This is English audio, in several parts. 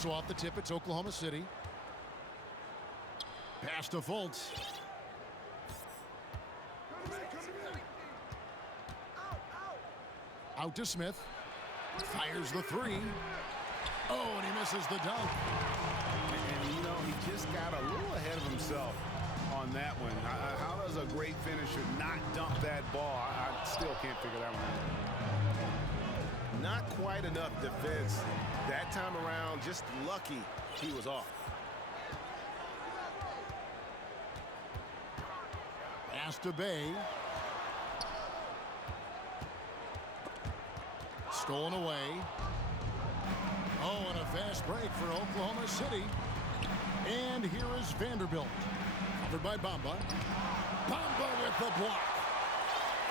So off the tip, it's Oklahoma City. Pass to Fultz. Out to Smith. Fires the three. Oh, and he misses the dunk. And you know, he just got a little ahead of himself on that one. How does a great finisher not dump that ball? I still can't figure that one out. Not quite enough defense that time around. Just lucky he was off. Pass to Bay. Stolen away. Oh, and a fast break for Oklahoma City. And here is Vanderbilt. Covered by Bamba. Bamba with the block.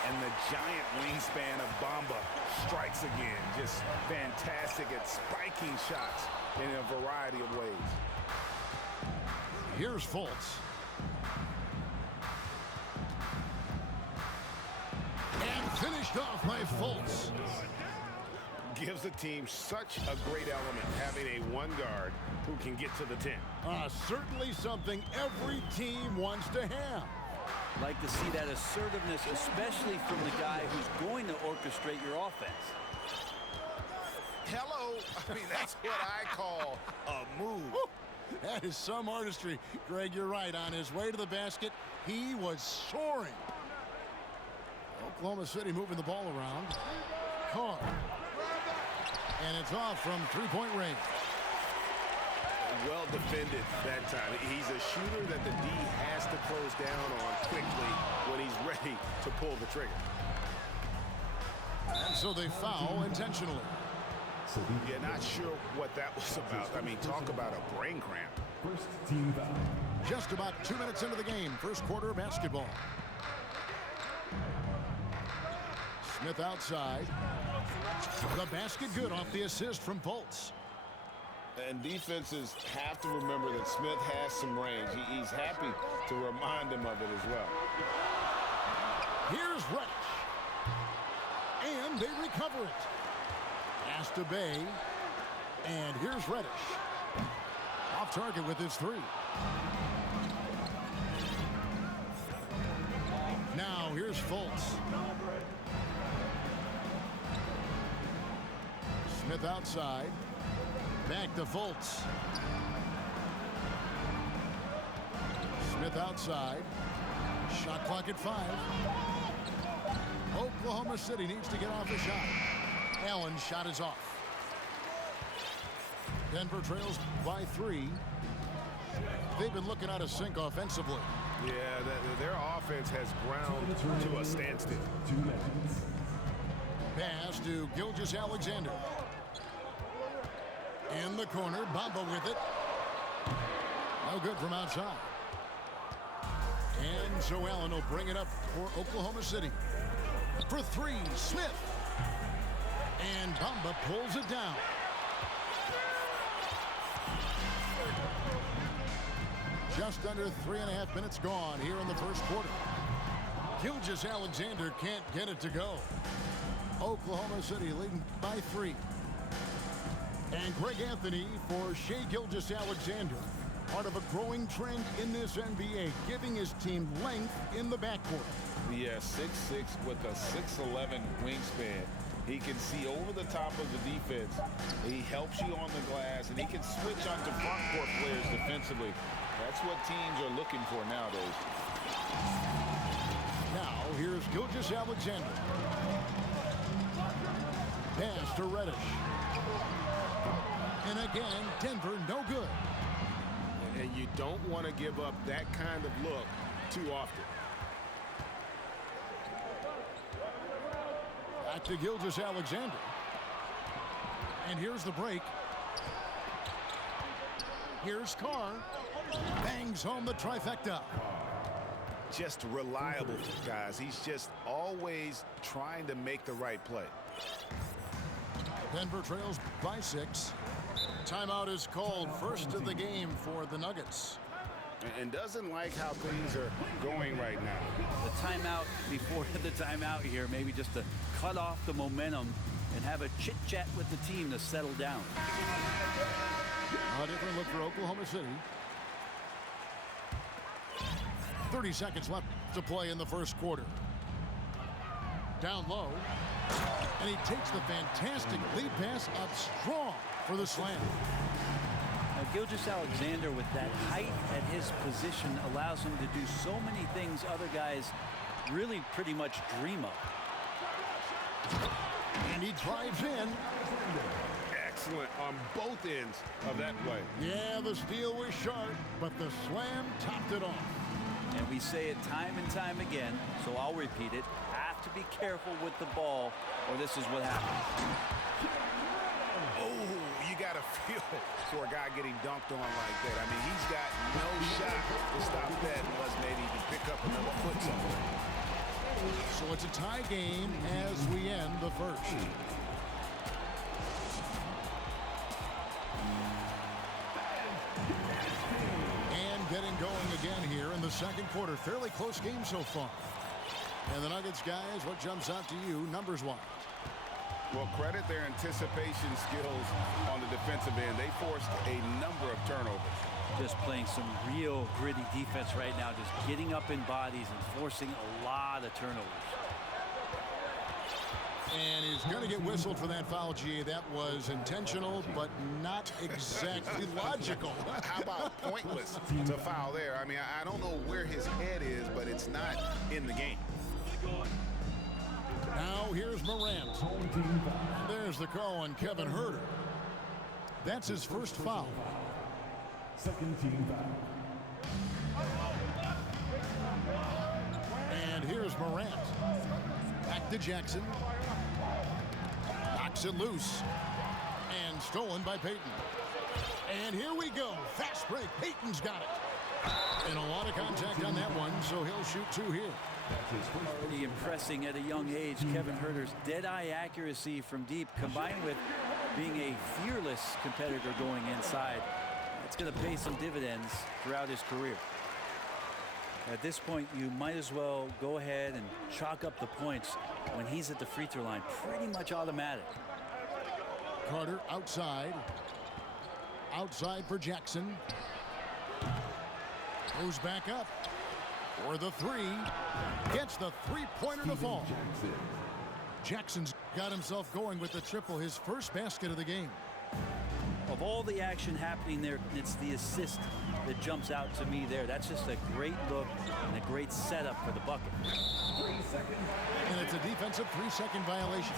And the giant wingspan of Bamba strikes again. Just fantastic at spiking shots in a variety of ways. Here's Fultz. And finished off by Fultz. Gives the team such a great element having a one guard who can get to the 10. Certainly something every team wants to have. Like to see that assertiveness, especially from the guy who's going to orchestrate your offense. Hello. I mean, that's what I call a move. That is some artistry. Greg, you're right. On his way to the basket, he was soaring. Oklahoma City moving the ball around. Carr. And it's off from three-point range. Well defended that time. He's a shooter that the D has to close down on quickly when he's ready to pull the trigger. And so they foul intentionally. Yeah, not sure what that was about. I mean, talk about a brain cramp. First team foul. Just about 2 minutes into the game. First quarter of basketball. Smith outside. The basket good off the assist from Fultz. And defenses have to remember that Smith has some range. He's happy to remind them of it as well. Here's Reddish. And they recover it. Pass to Bay. And here's Reddish. Off target with his three. Now here's Fultz. Smith outside. Back to Fultz. Smith outside. Shot clock at 5. Oklahoma City needs to get off the shot. Allen's shot is off. Denver trails by 3. They've been looking out of sync offensively. Yeah, their offense has ground to a standstill. 2 minutes. Pass to Gilgeous-Alexander. In the corner, Bamba with it. No good from outside. And so Allen will bring it up for Oklahoma City. For 3, Smith. And Bamba pulls it down. Just under 3.5 minutes gone here in the first quarter. Gilgeous-Alexander can't get it to go. Oklahoma City leading by 3. And Greg Anthony for Shai Gilgeous-Alexander, part of a growing trend in this NBA, giving his team length in the backcourt. Yeah, 6'6" with a 6'11" wingspan. He can see over the top of the defense. He helps you on the glass, and he can switch onto front court players defensively. That's what teams are looking for nowadays. Now, here's Gilgeous-Alexander. Pass to Reddish. And again, Denver no good. And you don't want to give up that kind of look too often. Back to Gilgeous-Alexander. And here's the break. Here's Carr. Bangs home the trifecta. Just reliable, guys. He's just always trying to make the right play. Denver trails by 6. Timeout is called. First of the game for the Nuggets. And doesn't like how things are going right now. The timeout before the timeout here, maybe just to cut off the momentum and have a chit-chat with the team to settle down. A different look for Oklahoma City. 30 seconds left to play in the first quarter. Down low. And he takes the fantastic lead pass up strong for the slam. Now, Gilgeous-Alexander, with that height at his position, allows him to do so many things other guys really pretty much dream of. And he drives in. Excellent on both ends of that play. Yeah, the steal was sharp, but the slam topped it off. And we say it time and time again, so I'll repeat it. Have to be careful with the ball, or this is what happens. Oh, you got to feel for a guy getting dunked on like that. I mean, he's got no shot to stop that unless maybe he can pick up another foot somewhere. So it's a tie game as we end the first. And getting going again here in the second quarter. Fairly close game so far. And the Nuggets, guys, what jumps out to you numbers-wise? Well, credit their anticipation skills on the defensive end. They forced a number of turnovers. Just playing some real gritty defense right now, just getting up in bodies and forcing a lot of turnovers. And he's going to get whistled for that foul, G. That was intentional, but not exactly logical. How about pointless to foul there? I mean, I don't know where his head is, but it's not in the game. Now here's Morant. There's the call on Kevin Huerter. That's his first foul. Second team foul. And here's Morant. Back to Jackson. Knocks it loose. And stolen by Payton. And here we go. Fast break. Payton's got it. And a lot of contact on that one, so he'll shoot two here. Already impressing at a young age. Kevin Huerter's dead-eye accuracy from deep, combined with being a fearless competitor going inside. It's going to pay some dividends throughout his career. At this point, you might as well go ahead and chalk up the points when he's at the free throw line. Pretty much automatic. Carter outside. Outside for Jackson. Goes back up for the three. Gets the three-pointer to fall. Jackson's got himself going with the triple, his first basket of the game. Of all the action happening there, it's the assist that jumps out to me there. That's just a great look and a great setup for the bucket. 3 seconds. And it's a defensive 3-second violation.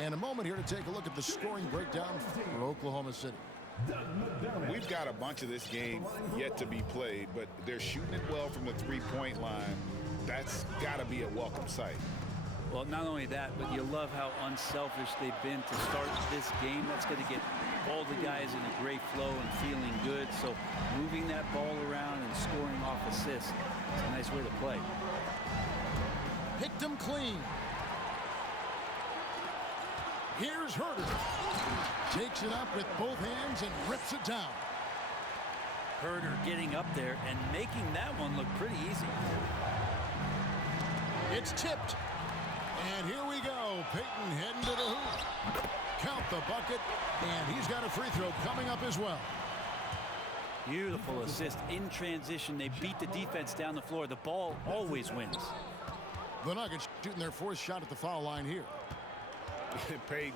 And a moment here to take a look at the scoring breakdown for Oklahoma City. We've got a bunch of this game yet to be played, but they're shooting it well from the three-point line. That's got to be a welcome sight. Well, not only that, but you love how unselfish they've been to start this game. That's going to get all the guys in a great flow and feeling good. So moving that ball around and scoring off assists is a nice way to play. Picked him clean. Here's Huerter. Takes it up with both hands and rips it down. Huerter getting up there and making that one look pretty easy. It's tipped. And here we go. Payton heading to the hoop. Count the bucket. And he's got a free throw coming up as well. Beautiful assist in transition. They beat the defense down the floor. The ball always wins. The Nuggets shooting their fourth shot at the foul line here. Payton,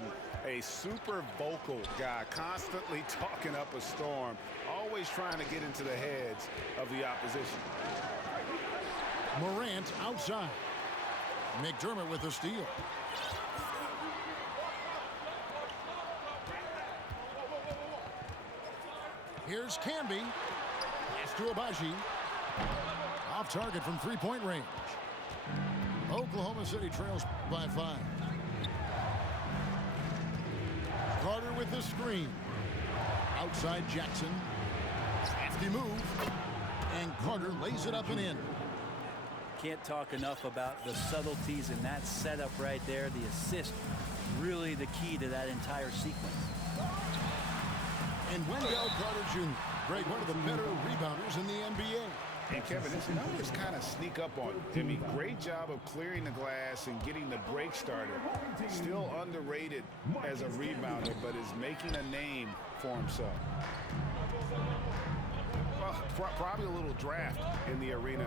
a super vocal guy, constantly talking up a storm, always trying to get into the heads of the opposition. Morant outside. McDermott with the steal. Here's Camby. Pass to Abaji. Off target from three-point range. Oklahoma City trails by 5. Carter with the screen. Outside Jackson. Hefty move. And Carter lays it up and in. Can't talk enough about the subtleties in that setup right there. The assist, really the key to that entire sequence. And Wendell Carter Jr., Greg, one of the better rebounders in the NBA. And Kevin, his numbers kind of sneak up on him. I mean, great job of clearing the glass and getting the break started. Still underrated as a rebounder, but is making a name for himself. Well, probably a little draft in the arena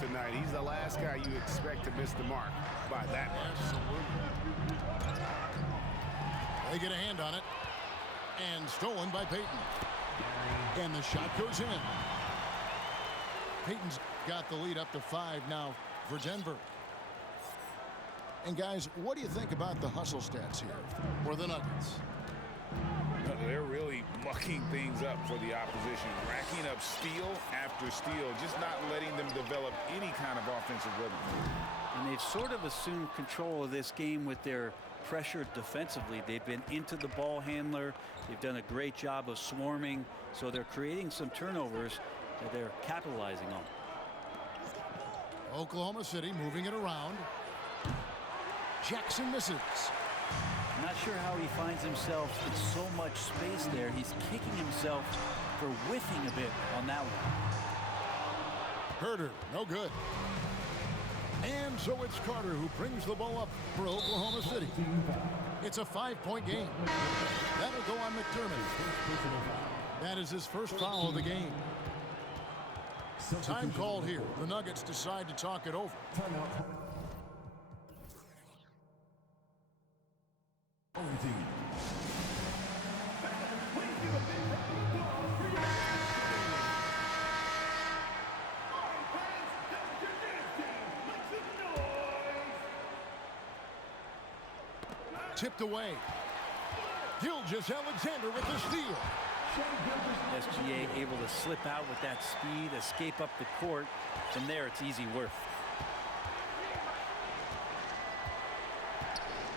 tonight. He's the last guy you expect to miss the mark by that much. They get a hand on it. And stolen by Payton. And the shot goes in. Payton's got the lead up to 5 now for Denver. And guys, what do you think about the hustle stats here for the Nuggets? They're really mucking things up for the opposition, racking up steal after steal, just not letting them develop any kind of offensive rhythm. And they've sort of assumed control of this game with their pressure defensively. They've been into the ball handler. They've done a great job of swarming, so they're creating some turnovers that they're capitalizing on. Oklahoma City moving it around. Jackson misses. I'm not sure how he finds himself in so much space there. He's kicking himself for whiffing a bit on that one. Herter, no good. And so it's Carter who brings the ball up for Oklahoma City. It's a 5-point game. That'll go on McDermott. That is his first foul of the game. Time called here. The Nuggets decide to talk it over. Tipped away. Gilgeous-Alexander with the steal. SGA able to slip out with that speed, escape up the court. From there, it's easy work.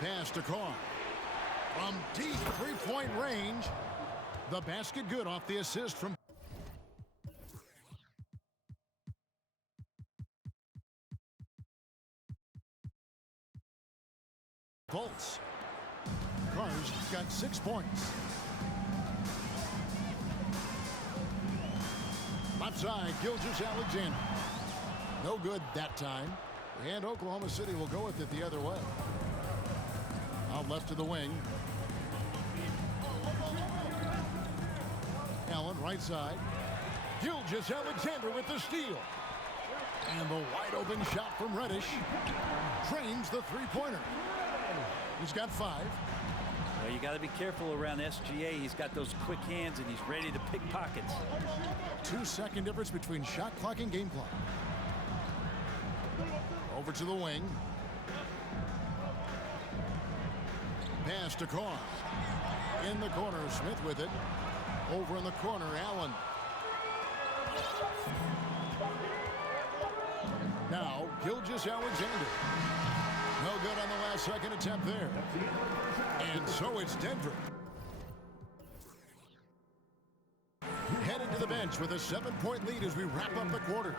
Pass to Carr. From deep three-point range. The basket good off the assist from Fultz. Carr's got 6 points. Left side, Gilgeous-Alexander. No good that time. And Oklahoma City will go with it the other way. Out left to the wing. Allen right side. Gilgeous-Alexander with the steal. And the wide open shot from Reddish. Drains the three-pointer. He's got 5. Well, you got to be careful around SGA. He's got those quick hands and he's ready to pick pockets. 2-second difference between shot clock and game clock. Over to the wing. Pass to Carr. In the corner, Smith with it. Over in the corner, Allen. Now, Gilgeous-Alexander. No good on the last second attempt there. And so it's Denver. Headed to the bench with a 7-point lead as we wrap up the quarter.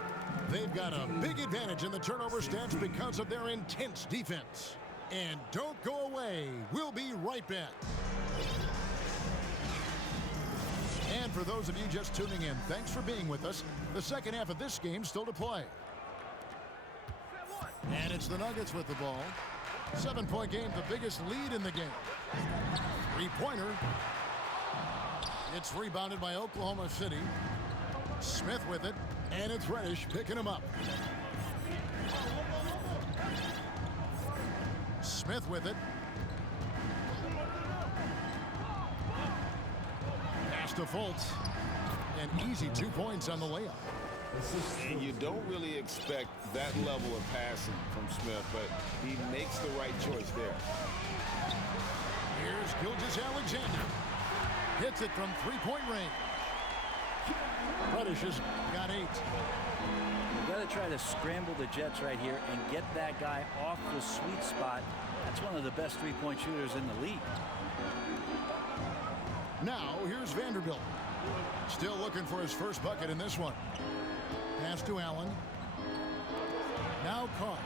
They've got a big advantage in the turnover stats because of their intense defense. And don't go away. We'll be right back. And for those of you just tuning in, thanks for being with us. The second half of this game still to play. And it's the Nuggets with the ball. 7-point game, the biggest lead in the game. Three-pointer. It's rebounded by Oklahoma City. Smith with it, and it's Reddish picking him up. Smith with it. Pass to Fultz. And easy 2 points on the layup. And you don't really expect that level of passing from Smith, but he makes the right choice there. Here's Gilgeous-Alexander. Hits it from three-point range. Reddish has got 8. You've got to try to scramble the Jets right here and get that guy off the sweet spot. That's one of the best three-point shooters in the league. Now, here's Vanderbilt. Still looking for his first bucket in this one. Pass to Allen. Now Carr.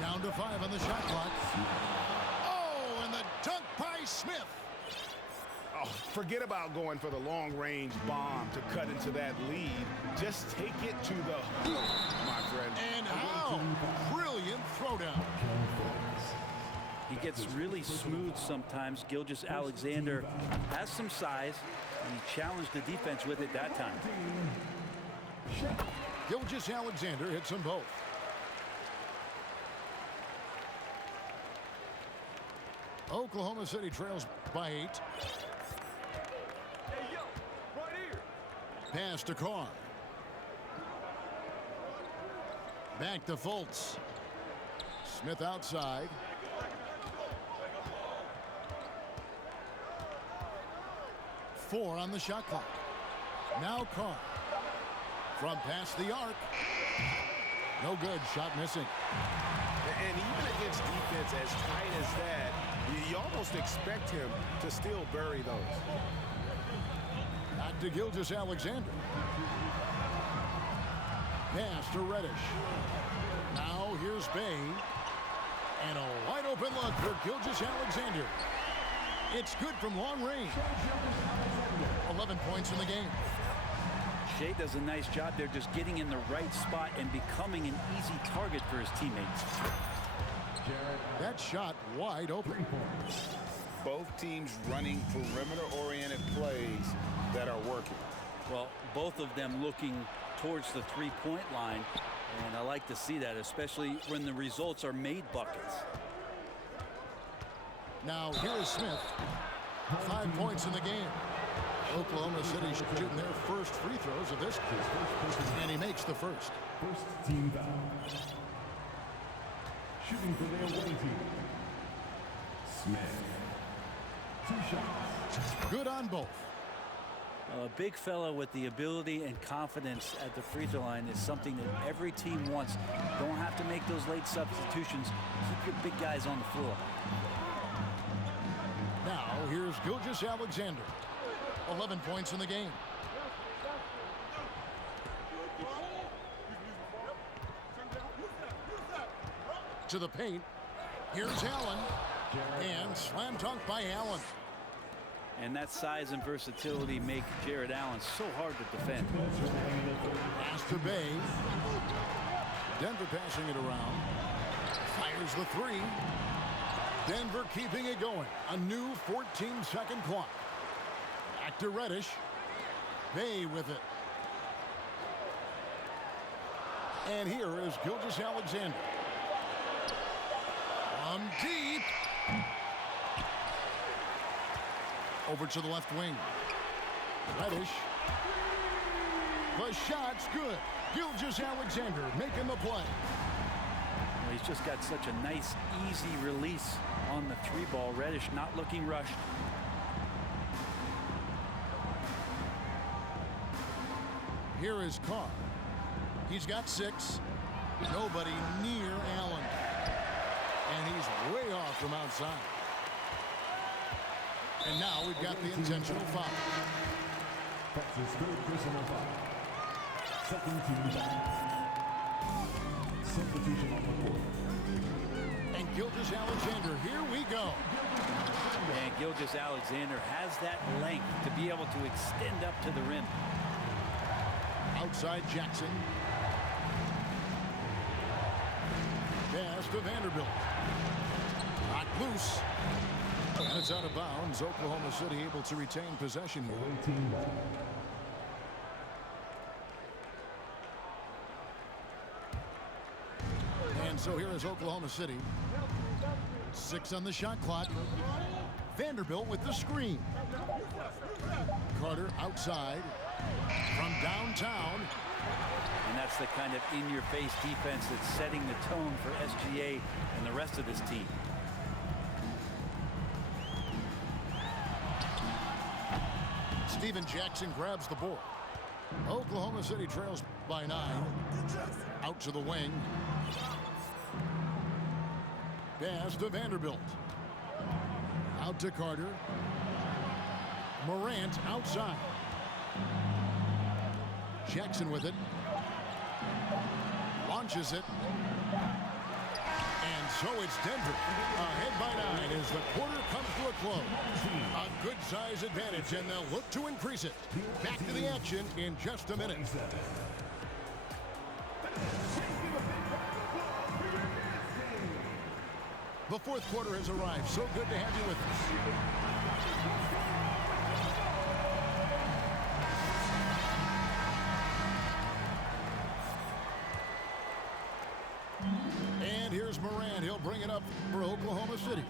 Down to 5 on the shot clock. Oh, and the dunk by Smith. Oh, forget about going for the long-range bomb to cut into that lead. Just take it to the hoop, my friend. And how brilliant throwdown. He gets really smooth sometimes. Gilgeous-Alexander has some size, and he challenged the defense with it that time. Gilgeous-Alexander hits them both. Oklahoma City trails by 8. Pass to Carr. Back to Fultz. Smith outside. Four on the shot clock. Now Carr. From past the arc. No good. Shot missing. And even against defense as tight as that, you almost expect him to still bury those. Back to Gilgeous-Alexander. Pass to Reddish. Now here's Bay. And a wide open look for Gilgeous-Alexander. It's good from long range. 11 points in the game. Shea does a nice job there just getting in the right spot and becoming an easy target for his teammates. That shot wide open. Both teams running perimeter-oriented plays that are working. Well, both of them looking towards the three-point line, and I like to see that, especially when the results are made buckets. Now here is Smith. 5 points in the game. Oklahoma City shooting their first free throws of this quarter, and he makes the first. First team foul. Shooting for their away team. Smith. 2 shots. Good on both. A big fella with the ability and confidence at the free throw line is something that every team wants. Don't have to make those late substitutions. Keep your big guys on the floor. Now here's Gilgeous-Alexander. 11 points in the game. To the paint. Here's Allen. And slam dunk by Allen. And that size and versatility make Jared Allen so hard to defend. Pass to Bay. Denver passing it around. Fires the three. Denver keeping it going. A new 14-second clock. Back to Reddish. Bay with it. And here is Gilgeous-Alexander. From deep. Over to the left wing. Reddish. The shot's good. Gilgeous-Alexander making the play. Well, he's just got such a nice, easy release on the three ball. Reddish not looking rushed. Here is Carr. He's got 6. Nobody near Allen. And he's way off from outside. And now we've got the intentional foul. That's his third personal foul. Second team foul. Substitution on the court. And Gilgeous-Alexander, here we go. And Gilgeous-Alexander has that length to be able to extend up to the rim. Outside Jackson. Pass to Vanderbilt. Knocked loose. And it's out of bounds. Oklahoma City able to retain possession here. Away team ball. And so here is Oklahoma City. 6 on the shot clock. Vanderbilt with the screen. Carter outside. From downtown. And that's the kind of in-your-face defense that's setting the tone for SGA and the rest of this team. Steven Jackson grabs the board. Oklahoma City trails by 9. Out to the wing. Pass to Vanderbilt. Out to Carter. Morant outside. Jackson with it. Launches it. And so it's Denver. Ahead by 9 as the quarter comes to a close. A good size advantage, and they'll look to increase it. Back to the action in just a minute. The fourth quarter has arrived. So good to have you with us. And here's Morant. He'll bring it up for Oklahoma City.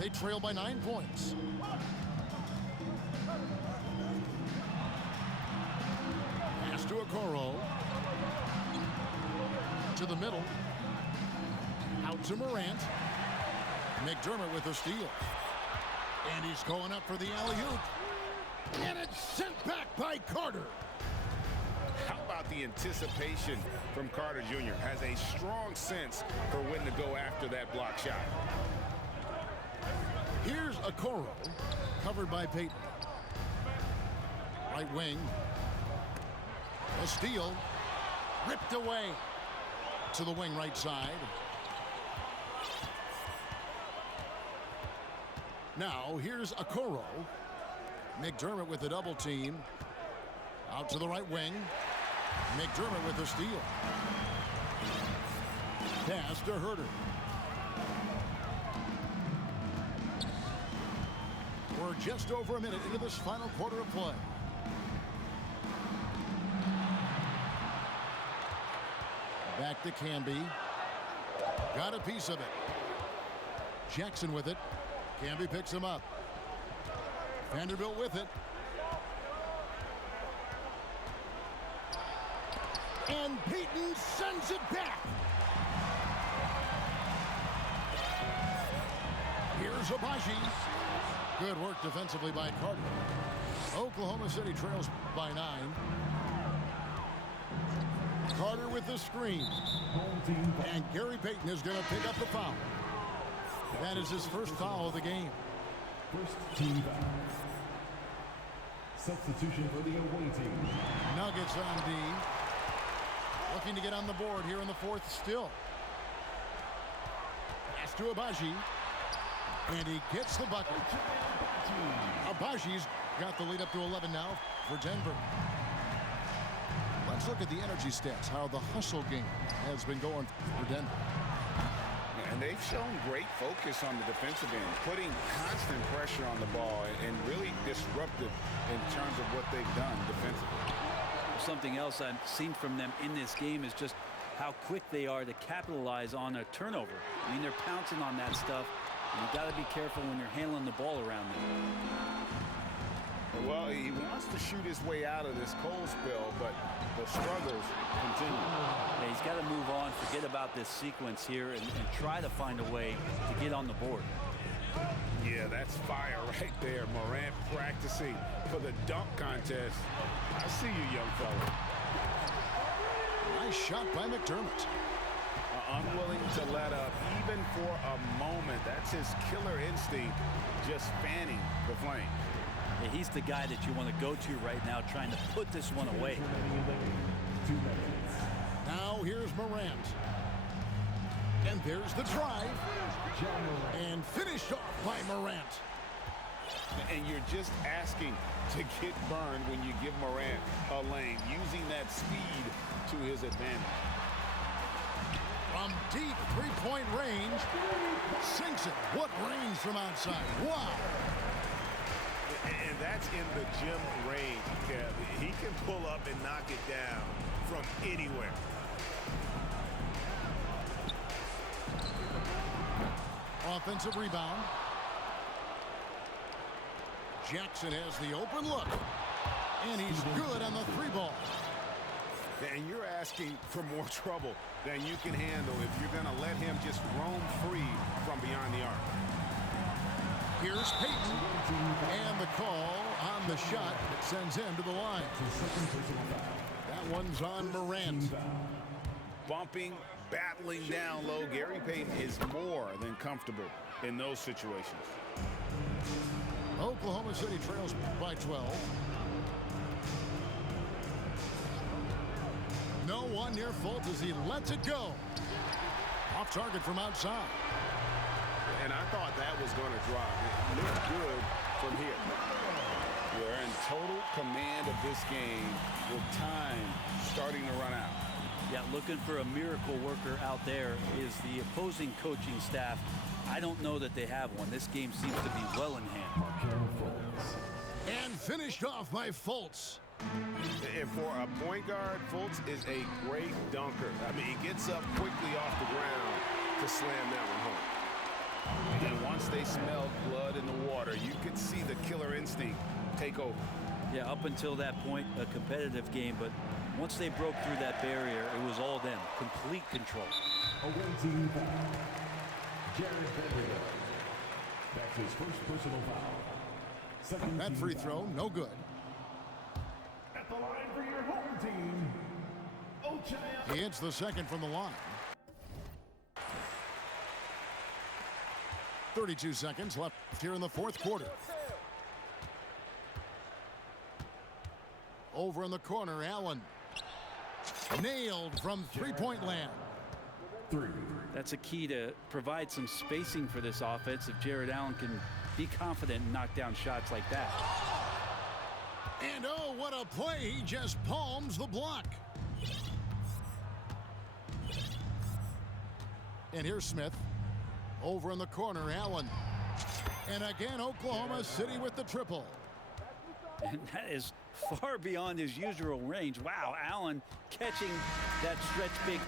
They trail by 9 points. Pass to Okoro. To the middle. Out to Morant. McDermott with a steal. And he's going up for the alley-oop. And it's sent back by Carter. How about the anticipation from Carter Jr.? Has a strong sense for when to go after that block shot. Here's Okoro, covered by Payton. Right wing. A steal. Ripped away to the wing right side. Now, here's Okoro. McDermott with the double team. Out to the right wing. McDermott with the steal. Pass to Herter. We're just over a minute into this final quarter of play. Back to Canby. Got a piece of it. Jackson with it. Canby picks him up. Vanderbilt with it. And Payton sends it back. Here's Abaji. Good work defensively by Carter. Oklahoma City trails by 9. Carter with the screen. And Gary Payton is going to pick up the foul. That is his first foul of the game. First team foul. Substitution for the away team. Nuggets on D. Looking to get on the board here in the fourth still. Pass to Abaji. And he gets the bucket. Abaji's got the lead up to 11 now for Denver. Let's look at the energy stats, how the hustle game has been going for Denver. And they've shown great focus on the defensive end, putting constant pressure on the ball and really disruptive in terms of what they've done defensively. Something else I've seen from them in this game is just how quick they are to capitalize on a turnover. I mean, they're pouncing on that stuff. You've got to be careful when you're handling the ball around them. Well, he wants to shoot his way out of this cold spell, but the struggles continue. Yeah, he's got to move on, forget about this sequence here, and try to find a way to get on the board. Yeah, that's fire right there. Morant practicing for the dunk contest. I see you, young fella. Nice shot by McDermott. Unwilling to let up even for a moment. That's his killer instinct, just fanning the flame. Yeah, he's the guy that you want to go to right now, trying to put this one away. Now here's Morant. And there's the drive. And finished off by Morant. And you're just asking to get burned when you give Morant a lane, using that speed to his advantage. From deep three-point range, sinks it. What range from outside? Wow. And that's in the gym range, Kev. He can pull up and knock it down from anywhere. Offensive rebound. Jackson has the open look. And he's good on the three ball. And you're asking for more trouble than you can handle if you're going to let him just roam free from beyond the arc. Here's Payton. And the call on the shot that sends him to the line. That one's on Morant. Bumping, battling down low. Gary Payton is more than comfortable in those situations. Oklahoma City trails by 12. No one near fault as he lets it go. Off target from outside. And I thought that was going going to drop. It looked good from here. They're in total command of this game with time starting to run out. Yeah, looking for a miracle worker out there is the opposing coaching staff. I don't know that they have one. This game seems to be well in hand. And finished off by Fultz. And for a point guard, Fultz is a great dunker. I mean, he gets up quickly off the ground to slam that one home. And once they smelled blood in the water, you could see the killer instinct take over. Yeah, up until that point, a competitive game, but once they broke through that barrier, it was all them. Complete control. Away team foul. Jared Vanderbilt. That's his first personal foul. Second That team free foul. throw, no good. At the line for your home team, Monchell. He hits the second from the line. 32 seconds left here in the fourth quarter. Over in the corner, Allen. Nailed from three-point land. That's a key to provide some spacing for this offense if Jared Allen can be confident and knock down shots like that. And oh, what a play. He just palms the block. And here's Smith. Over in the corner, Allen. And again, Oklahoma City with the triple. And that is far beyond his usual range. Wow, Allen catching that stretch big